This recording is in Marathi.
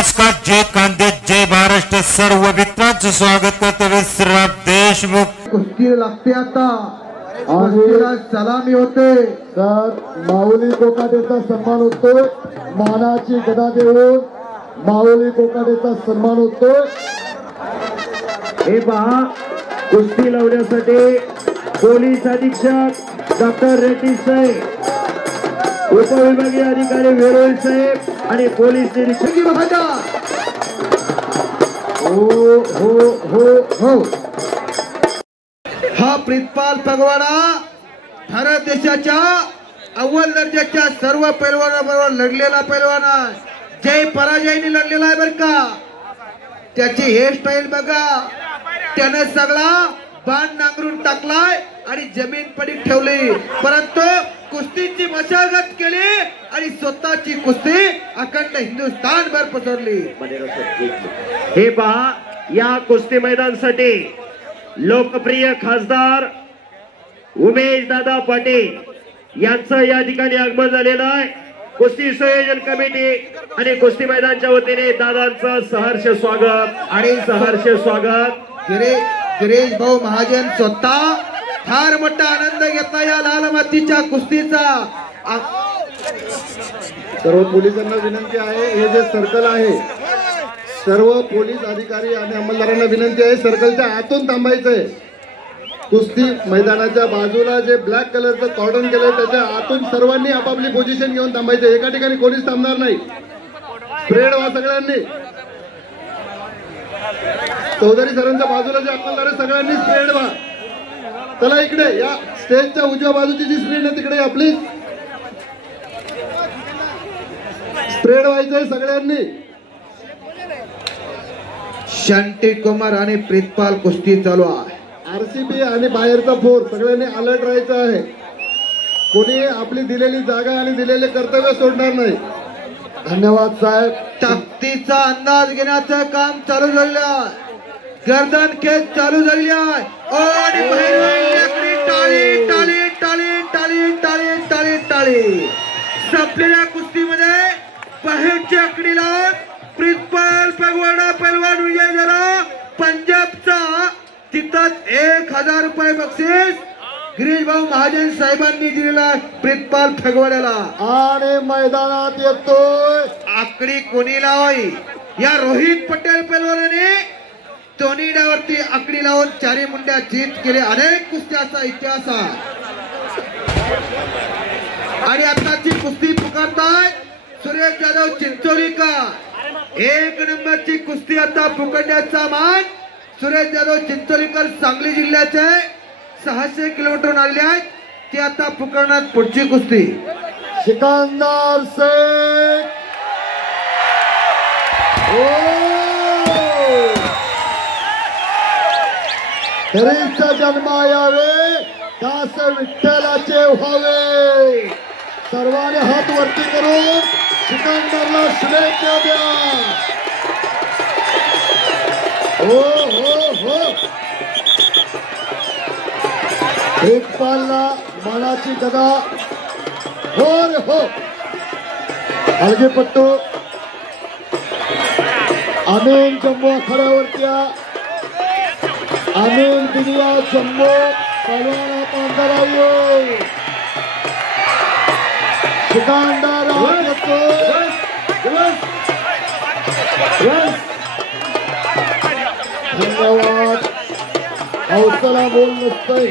नमस्कार, जय कांदे, जय महाराष्ट्र. सर्व मित्रांचं स्वागत करतो विश्राम देशमुख. कुस्ती लागते आता, कुस्तीला सलामी होते. तर माऊली कोकाटेचा सन्मान होतोय, मानाची गदा देऊन माऊली कोकाटेचा सन्मान होतोय. हे पहा, कुस्ती लावण्यासाठी पोलीस अधीक्षक डॉक्टर रेड्डी साहेब, उपविभागीय अधिकारी वेरोळ साहेब आणि पोलीस निरीक्षक. हो हो हो हो. हा प्रितपाल पगवाडा भारत देशाच्या अव्वल दर्जाच्या सर्व पैलवानाबरोबर लढलेला पैलवान आहे. जय पराजयाने लढलेला आहे बर का. त्याची हेअरस्टाईल बघा, त्याने सगळा बाण नांगरून टाकलाय आणि जमीन पडीक ठेवली, परंतु कुस्तीची मशागत केली आणि स्वतःची कुस्ती अखंड हिंदुस्थान भर पसरली. हे पहा, या कुस्ती मैदानासाठी लोकप्रिय खासदार उमेश दादा पाटील यांचं या ठिकाणी आगमन झालेलं आहे. कुस्ती संयोजन कमिटी आणि कुस्ती मैदानाच्या वतीने दादांचं सहर्ष स्वागत आणि सहर्ष स्वागत. गिरीश भाऊ महाजन स्वतः फार मोठा आनंद घेतला या लाल मातीच्या कुस्तीचा. सर्व पोलिसांना विनंती आहे, हे जे सर्कल आहे सर्व पोलीस अधिकारी आणि अंमलदारांना विनंती आहे, सर्कलच्या आतून थांबायचंय. कुस्ती मैदानाच्या बाजूला जे ब्लॅक कलरचं कॉर्डन केलंय त्याच्या आतून सर्वांनी आपापली पोझिशन घेऊन थांबायचे. एका ठिकाणी कोणीच थांबणार नाही. स्प्रेड व्हा सगळ्यांनी. चौधरी सरांच्या बाजूला जे अंमलदार आहे सगळ्यांनी स्प्रेड व्हा. चला इकडे या स्टेजच्या उजव्या बाजूची जी स्क्रीन आहे तिकडे आपली स्प्रेड व्हायचंय सगळ्यांनी. शांती कुमार आणि प्रितपाल कुस्ती चालू आहे. आरसीबी आणि बाहेरचा फोर्स सगळ्यांनी अलर्ट राहायचं आहे. कोणी आपली दिलेली जागा आणि दिलेले कर्तव्य सोडणार नाही. धन्यवाद साहेब. ताकदीचा अंदाज घेण्याचं काम चालू झालेलं आहे. गर्दन खेच चालू झालेली आहे आणि टाळी टाळी टाळी टाळी टाळी टाळी टाळी. संपलेल्या कुस्तीमध्ये बाहेरच्या आकडी लावून प्रितपाल पगवाडा पैलवान विजय झाला. पंजाबचा तिथंच 1000 रुपये बक्षीस गिरीश भाऊ महाजन साहेबांनी दिलेला प्रितपाल पगवाड्याला. आणि मैदानात येतोय आकडी कोणी लावाई, या रोहित पटेल पैलवानाने तोनिडावरती आकडी लावून चारी मुंड्या जीत केले. अनेक कुस्त्याचा इतिहास आहे. आणि आताची कुस्ती पुकारताय सुरेश जाधव चिंचोलीकर. 1 नंबरची कुस्ती आता पुकारण्याचा मान सुरेश जाधव चिंचोलीकर सांगली जिल्ह्याचे 600 किलोमीटर आलेले आहेत. ते आता पुकारण्यात पुढची कुस्ती. सिकंदर शेख हरीचा जन्म यावे, दास विठ्ठलाचे व्हावे. सर्वांनी हात वरती करून सिकंदरला शुभेच्छा द्या. हो हो हो. प्रितपालला मानाची गदा. हो रे हो. हलगेपट्टू अमीन जम्बो आखाड्यावरती अमीन दुनिया जम्बो पहलवान पांढरायो सिकंदर धन्यवाद. हौसला बोल नसतंय.